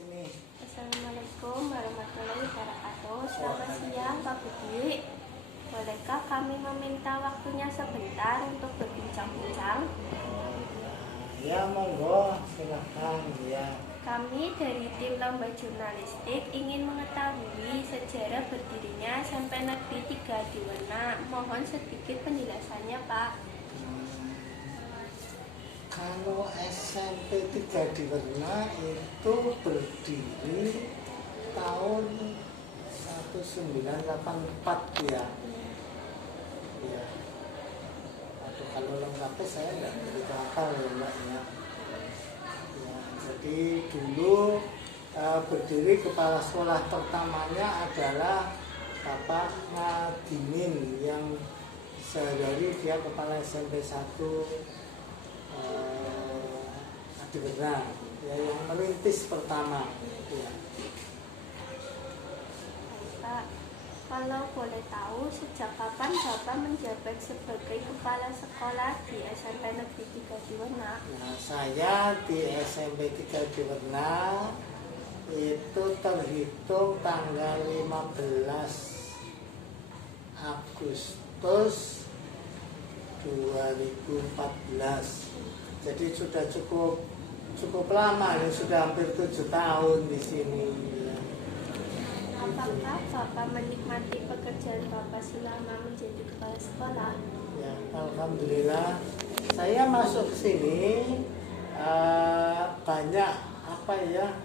Sini. Assalamualaikum warahmatullahi wabarakatuh. Selamat siang Pak Budi. Bolehkah kami meminta waktunya sebentar untuk berbincang-bincang? Ya monggo, silahkan ya. Kami dari tim Lomba Jurnalistik ingin mengetahui sejarah berdirinya SMP Negeri 3 di Wena. Mohon sedikit penjelasannya Pak. Kalau SMP 3 di Wena itu berdiri tahun 1984 ya. Ya. Atau kalau lengkapnya saya nggak begitu hafal ya Mbak ya. Ya, jadi dulu berdiri kepala sekolah pertamanya adalah Bapak Ngadimin yang sehari-hari dia kepala SMP 1 di Wena, ya, yang merintis pertama ya. Pak, kalau boleh tahu sejak kapan Bapak menjabat sebagai kepala sekolah di SMP Negeri 3 di Wena? Nah, saya di SMP 3 di Wena itu terhitung tanggal 15 Agustus 2014. Jadi sudah cukup lama, ini sudah hampir 7 tahun di sini. Ya. Apakah Bapak menikmati pekerjaan Bapak selama menjadi kepala sekolah? Ya, alhamdulillah. Saya masuk ke sini banyak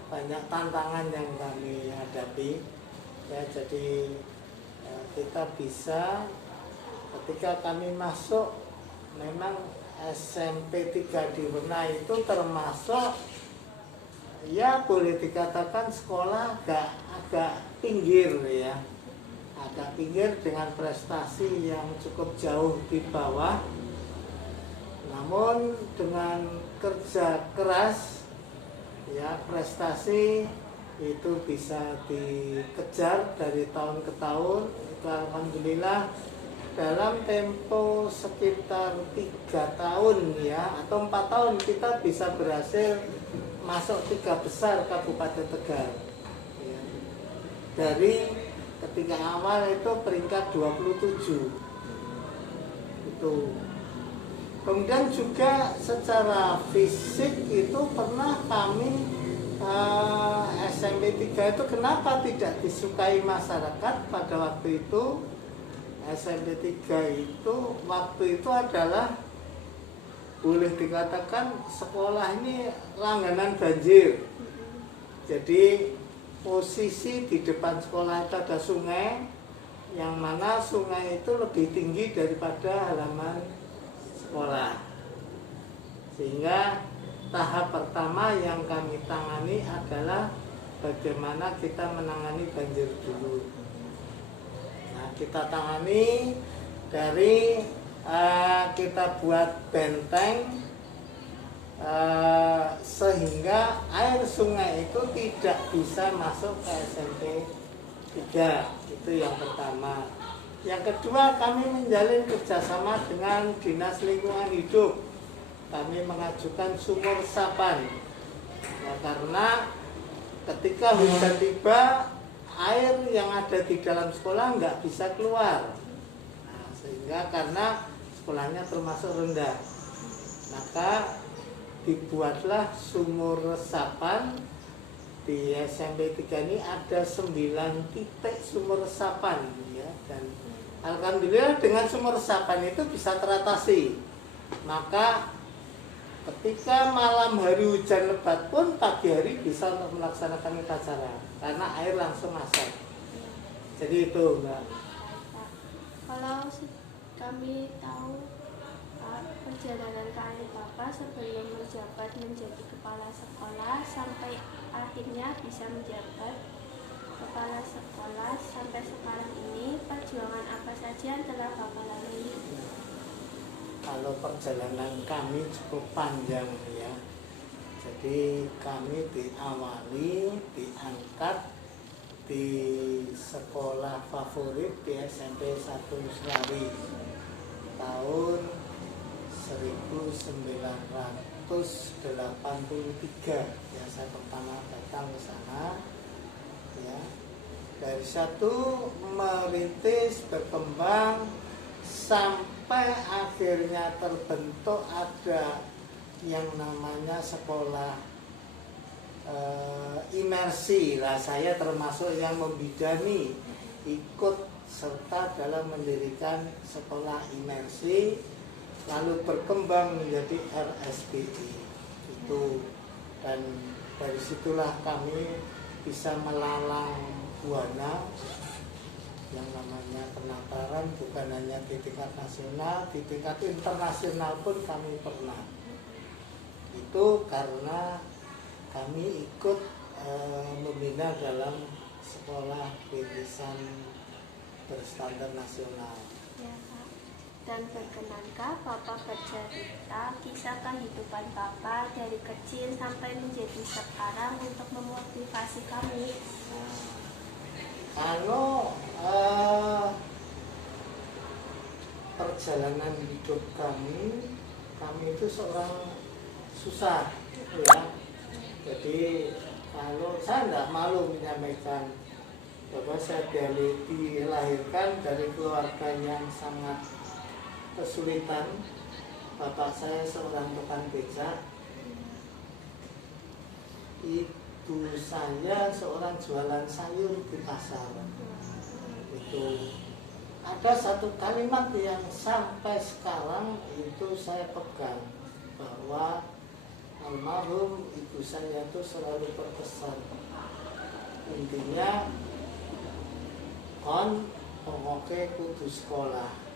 banyak tantangan yang kami hadapi. Ya, jadi kita bisa ketika kami masuk, memang SMP 3 di Wena itu termasuk ya boleh dikatakan sekolah agak pinggir ya, agak pinggir dengan prestasi yang cukup jauh di bawah. Namun dengan kerja keras ya prestasi itu bisa dikejar dari tahun ke tahun. Itu alhamdulillah dalam tempo sekitar 3 tahun ya atau 4 tahun kita bisa berhasil masuk 3 besar Kabupaten Tegal ya. Dari ketika awal itu peringkat 27 itu. Kemudian juga secara fisik itu pernah kami SMP 3 itu kenapa tidak disukai masyarakat pada waktu itu. SMP 3 itu waktu itu adalah boleh dikatakan sekolah ini langganan banjir. Jadi posisi di depan sekolah itu ada sungai, yang mana sungai itu lebih tinggi daripada halaman sekolah. Sehingga tahap pertama yang kami tangani adalah bagaimana kita menangani banjir dulu. Kita tangani dari kita buat benteng sehingga air sungai itu tidak bisa masuk ke SMP 3. Itu yang pertama. Yang kedua, kami menjalin kerjasama dengan Dinas Lingkungan Hidup. Kami mengajukan sumur resapan ya, karena ketika hujan tiba, air yang ada di dalam sekolah nggak bisa keluar. Nah, sehingga karena sekolahnya termasuk rendah, maka dibuatlah sumur resapan. Di SMP 3 ini ada 9 titik sumur resapan ya, dan alhamdulillah dengan sumur resapan itu bisa teratasi. Maka ketika malam hari hujan lebat pun pagi hari bisa untuk melaksanakan upacara karena air langsung masuk. Jadi itu Mbak. Kalau kami tahu perjalanan karir Bapak sebelum menjabat menjadi kepala sekolah sampai akhirnya bisa menjabat kepala sekolah sampai sekarang ini, perjuangan apa saja yang telah Bapak lalui? Kalau perjalanan kami cukup panjang ya. Jadi kami diangkat di sekolah favorit di SMP 1 Selawi tahun 1989 ya saya pertama datang ke sana ya. Dari satu merintis berkembang sampai akhirnya terbentuk ada yang namanya sekolah imersi lah. Saya termasuk yang membidani ikut serta dalam mendirikan sekolah imersi, lalu berkembang menjadi RSBI itu, dan dari situlah kami bisa melalang buana yang namanya penataran, bukan hanya di tingkat nasional, di tingkat internasional pun kami pernah. Itu karena kami ikut membina dalam sekolah rintisan berstandar nasional. Ya, Pak. Dan berkenankah Bapak bercerita kisah kehidupan Bapak dari kecil sampai menjadi sekarang untuk memotivasi kami? Nah, kalau perjalanan hidup kami itu seorang susah ya. Jadi kalau saya tidak malu menyampaikan bahwa saya dilahirkan dari keluarga yang sangat kesulitan. Bapak saya seorang tukang becak, ibu saya seorang jualan sayur di pasar. Itu ada satu kalimat yang sampai sekarang itu saya pegang, bahwa almarhum ibu saya itu selalu berpesan, intinya kon pokoknya kudu sekolah.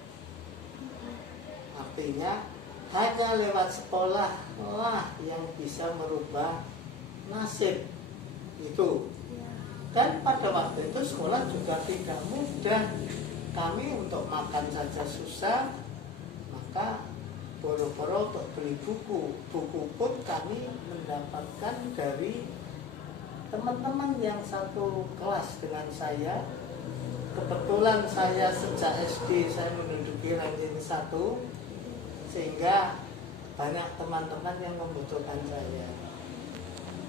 Artinya hanya lewat sekolah lah yang bisa merubah nasib itu. Dan pada waktu itu sekolah juga tidak mudah. Kami untuk makan saja susah, maka boro-boro untuk beli buku. Buku pun kami mendapatkan dari teman-teman yang satu kelas dengan saya. Kebetulan saya sejak SD saya menduduki ranking 1, sehingga banyak teman-teman yang membutuhkan saya.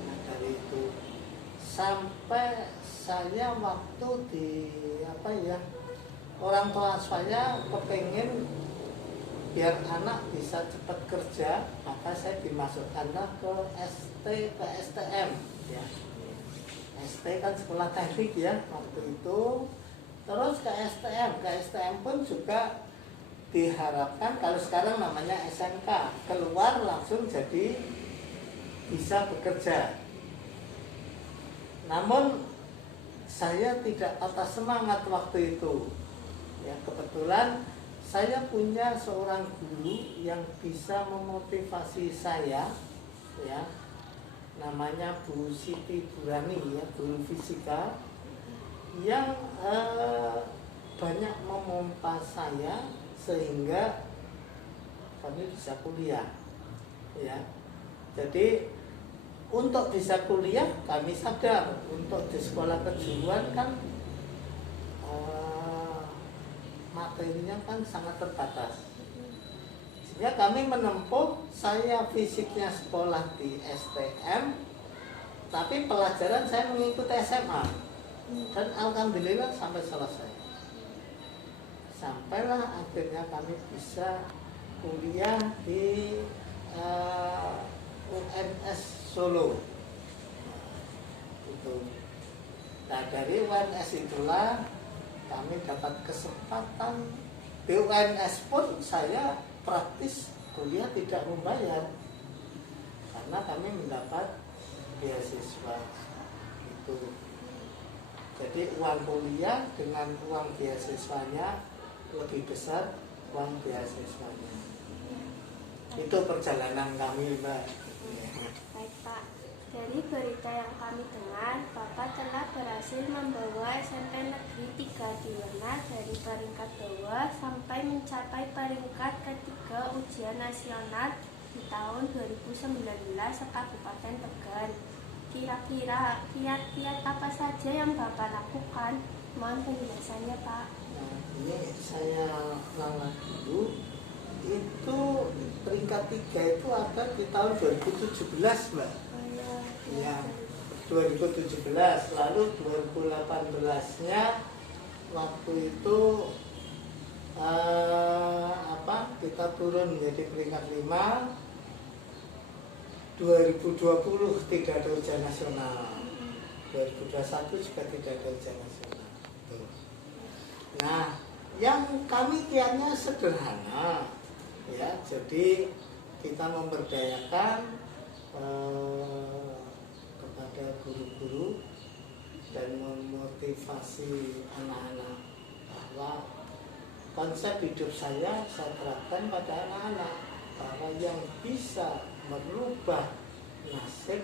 Nah, dari itu sampai saya waktu di orang tua saya kepengen biar anak bisa cepat kerja, maka saya dimasukkanlah ke STM ya. ST kan sekolah teknik ya waktu itu. Terus ke STM pun juga diharapkan, kalau sekarang namanya SMK, keluar langsung jadi bisa bekerja. Namun saya tidak patah semangat waktu itu ya. Kebetulan saya punya seorang guru yang bisa memotivasi saya ya, namanya Bu Siti Burani ya, guru fisika yang banyak memompa saya sehingga kami bisa kuliah ya. Jadi untuk bisa kuliah kami sadar untuk di sekolah kejuruan kan materinya kan sangat terbatas, sehingga kami menempuh, saya fisiknya sekolah di STM tapi pelajaran saya mengikuti SMA, dan alhamdulillah sampai selesai. Sampailah akhirnya kami bisa kuliah di UNS Solo itu. Nah, dari UNS itulah kami dapat kesempatan. Di UNS pun saya praktis kuliah tidak membayar, karena kami mendapat beasiswa itu. Jadi uang kuliah dengan uang beasiswanya lebih besar uang beasiswanya. Itu perjalanan kami, Mbak. Baik, Pak. Dari berita yang kami dengar, Bapak telah berhasil membawa SMP Negeri 3 Diwana dari peringkat bawah sampai mencapai peringkat ketiga ujian nasional di tahun 2019 Kabupaten Tegal. Kira-kira kiat-kiat apa saja yang Bapak lakukan? Mohon penjelasannya, Pak. Nah, ini saya ulang dulu. Itu peringkat 3 itu ada di tahun 2017, Mbak. Ya, 2017. Lalu 2018-nya waktu itu kita turun menjadi peringkat 5. 2020 tidak ada ujian nasional. 2021 juga tidak ada ujian nasional. Tuh. Nah, yang kami kiatnya sederhana, ya. Jadi kita memberdayakan kepada guru-guru dan memotivasi anak-anak bahwa konsep hidup saya terapkan pada anak-anak, bahwa yang bisa merubah nasib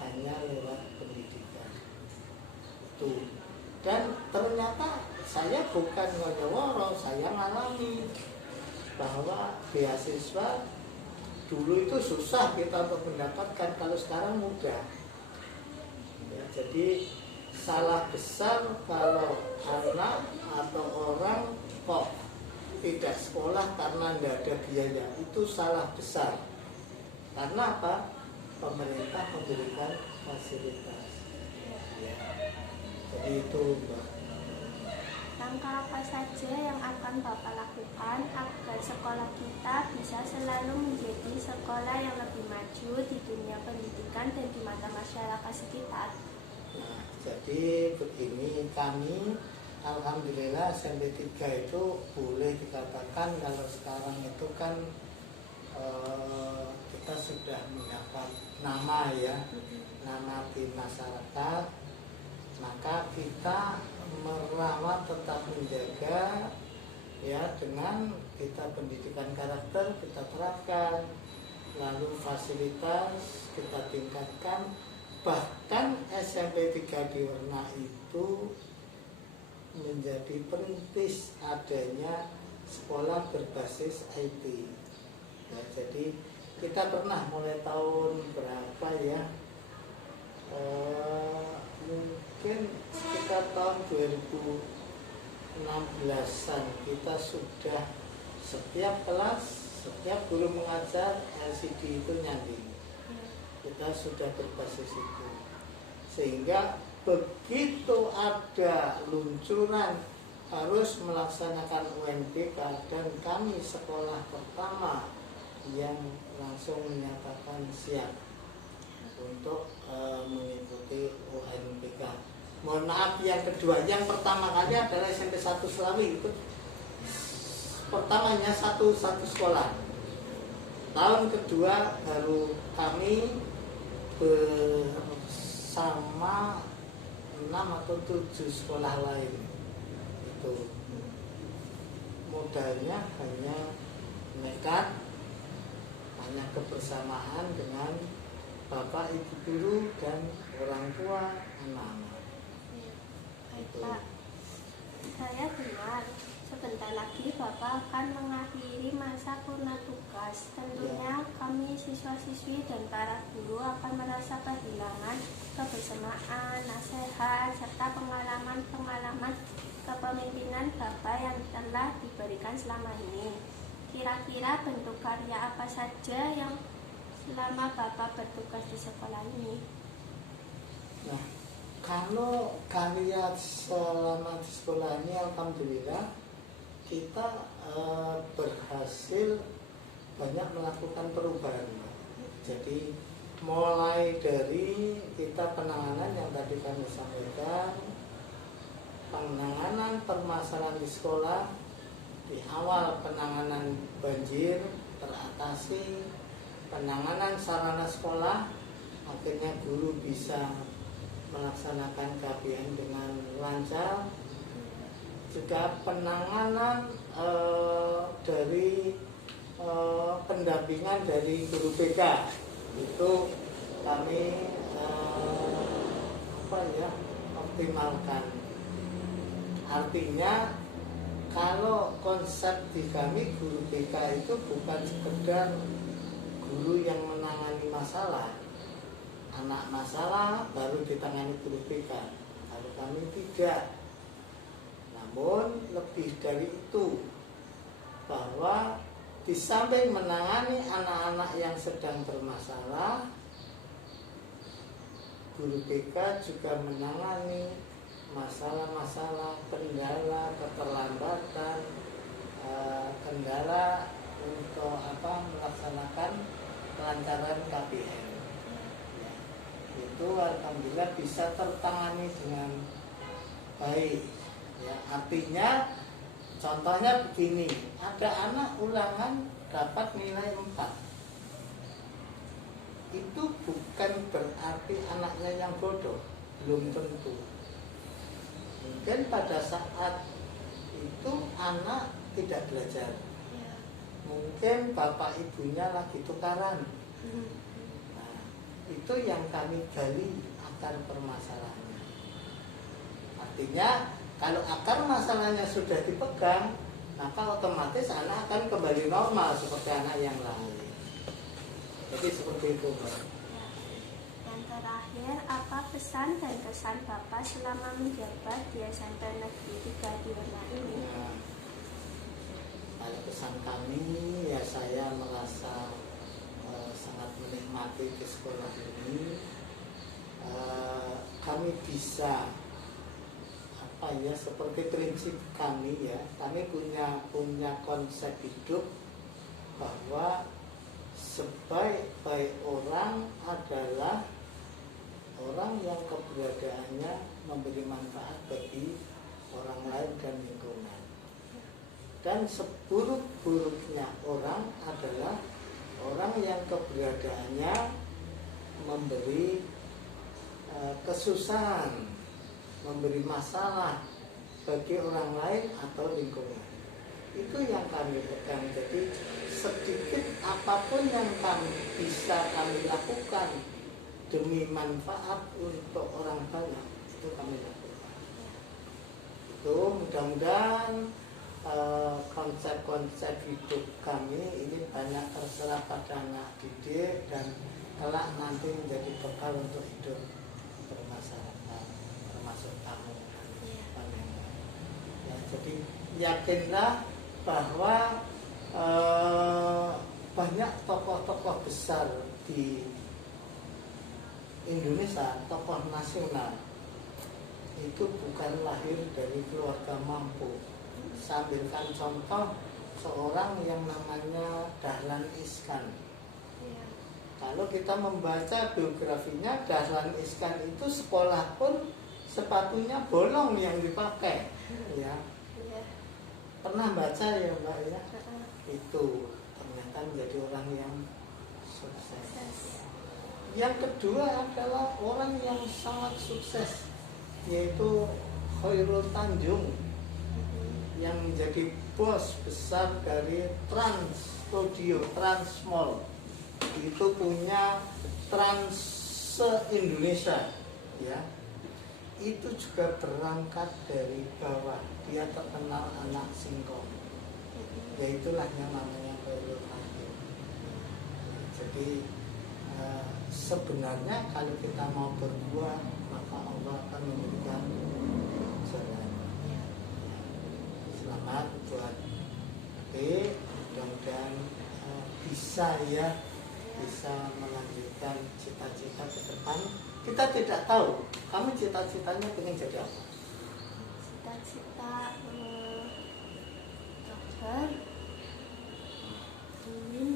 hanya lewat pendidikan itu. Dan ternyata saya bukan ngeyoworo, saya ngalami bahwa beasiswa dulu itu susah kita untuk mendapatkan, kalau sekarang mudah ya. Jadi salah besar kalau anak atau orang kok tidak sekolah karena tidak ada biaya, itu salah besar. Karena apa? Pemerintah memberikan fasilitas ya. Jadi itu, Mbak. Langkah apa saja yang akan Bapak lakukan agar sekolah kita bisa selalu menjadi sekolah yang lebih maju di dunia pendidikan dan di mata masyarakat sekitar? Nah, jadi begini, kami alhamdulillah SMP 3 itu boleh dikatakan kalau sekarang itu kan kita sudah mendapat nama ya, nama di masyarakat. Maka kita merawat, tetap menjaga ya, dengan kita pendidikan karakter kita terapkan, lalu fasilitas kita tingkatkan. Bahkan SMP 3 di Werna itu menjadi perintis adanya sekolah berbasis IT ya. Jadi kita pernah mulai tahun berapa ya, mungkin sekitar tahun 2016-an kita sudah setiap kelas, setiap guru mengajar LCD itu nyanding. Kita sudah berbasis itu, sehingga begitu ada luncuran harus melaksanakan UNBK, dan kami sekolah pertama yang langsung menyatakan siap untuk mengikuti UNBK. Mohon maaf, yang kedua, yang pertama kali adalah SMP 1 Selawi, itu pertamanya satu sekolah. Tahun kedua baru kami bersama 6 atau 7 sekolah lain. Itu modalnya hanya nekat, hanya kebersamaan dengan bapak, ibu guru, dan orang tua anak-anak. Baik, Pak. Saya dengar sebentar lagi Bapak akan mengakhiri masa purna tugas. Tentunya kami siswa-siswi dan para guru akan merasa kehilangan kebersamaan, nasihat, serta pengalaman-pengalaman kepemimpinan Bapak yang telah diberikan selama ini. Kira-kira bentuk karya apa saja yang selama Bapak bertugas di sekolah ini? Nah, kalau karya selama di sekolah ini alhamdulillah kita berhasil banyak melakukan perubahan. Jadi mulai dari kita penanganan yang tadi kami sampaikan, penanganan permasalahan di sekolah, di awal penanganan banjir teratasi, penanganan sarana sekolah, akhirnya guru bisa melaksanakan KBM dengan lancar. Juga penanganan dari pendampingan dari guru BK itu kami optimalkan. Artinya kalau konsep di kami guru BK itu bukan sekedar guru yang menangani masalah, anak masalah baru ditangani guru BK. Kalau kami tidak, namun lebih dari itu, bahwa di samping menangani anak-anak yang sedang bermasalah, guru BK juga menangani masalah-masalah kendala, keterlambatan, kendala untuk melaksanakan kelancaran KPM. Ya, itu alhamdulillah bisa tertangani dengan baik. Ya, artinya contohnya begini, ada anak ulangan dapat nilai 4. Itu bukan berarti anaknya yang bodoh, belum tentu. Mungkin pada saat itu anak tidak belajar. Mungkin bapak ibunya lagi tukaran. Nah, itu yang kami gali akar permasalahannya. Artinya kalau akar masalahnya sudah dipegang, maka otomatis anak akan kembali normal seperti anak yang lain. Jadi seperti itu, Mbak. Yang terakhir, apa pesan dan kesan Bapak selama menjabat di SMP Negeri 3 Diwana ini? Nah, kalau pesan kami, ya saya merasa sangat menikmati di sekolah ini. Kami bisa seperti prinsip kami, ya, kami punya konsep hidup bahwa sebaik-baik orang adalah orang yang keberadaannya memberi manfaat bagi orang lain dan lingkungan. Dan seburuk-buruknya orang adalah orang yang keberadaannya memberi kesusahan, memberi masalah bagi orang lain atau lingkungan. Itu yang kami pegang. Jadi sedikit apapun yang bisa kami lakukan demi manfaat untuk orang banyak, itu kami lakukan. Itu mudah-mudahan konsep-konsep hidup kami ini banyak terserah pada anak didik dan kelak nanti menjadi bekal untuk hidup bermasyarakat, termasuk kamu. Ya, jadi yakinlah bahwa banyak tokoh-tokoh besar di Indonesia, tokoh nasional, itu bukan lahir dari keluarga mampu. Saya ambilkan contoh seorang yang namanya Dahlan Iskan. Kalau kita membaca biografinya, Dahlan Iskan itu sekolah pun sepatunya bolong yang dipakai, ya. Pernah baca ya, Mbak, ya? Itu ternyata menjadi orang yang sukses. Yang kedua adalah orang yang sangat sukses, yaitu Khairul Tanjung, yang menjadi bos besar dari Trans Studio, Trans Mall. Itu punya Trans se-Indonesia, ya. Itu juga berangkat dari bawah. Dia terkenal anak singkong. Ya itulah yang namanya Khairul Tanjung. Jadi sebenarnya kalau kita mau berbuat, maka Allah akan memberikan jalan. Selamat buat adik, mudah-mudahan bisa melanjutkan cita-cita ke depan. Kita tidak tahu, kamu cita-citanya ingin jadi apa? Cita-cita dokter, ingin.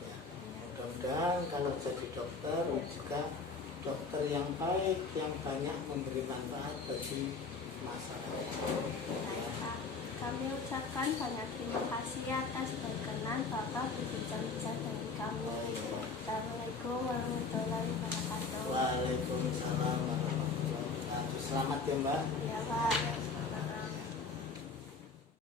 Ya, mudah-mudahan kalau jadi dokter juga dokter yang baik, yang banyak memberi manfaat bagi masyarakat. Kami ucapkan banyak terima kasih atas berkenan Bapak berbincang-bincang dengan kami. Assalamualaikum warahmatullahi wabarakatuh. Waalaikumsalam warahmatullahi wabarakatuh. Selamat ya, Mbak. Ya, Pak.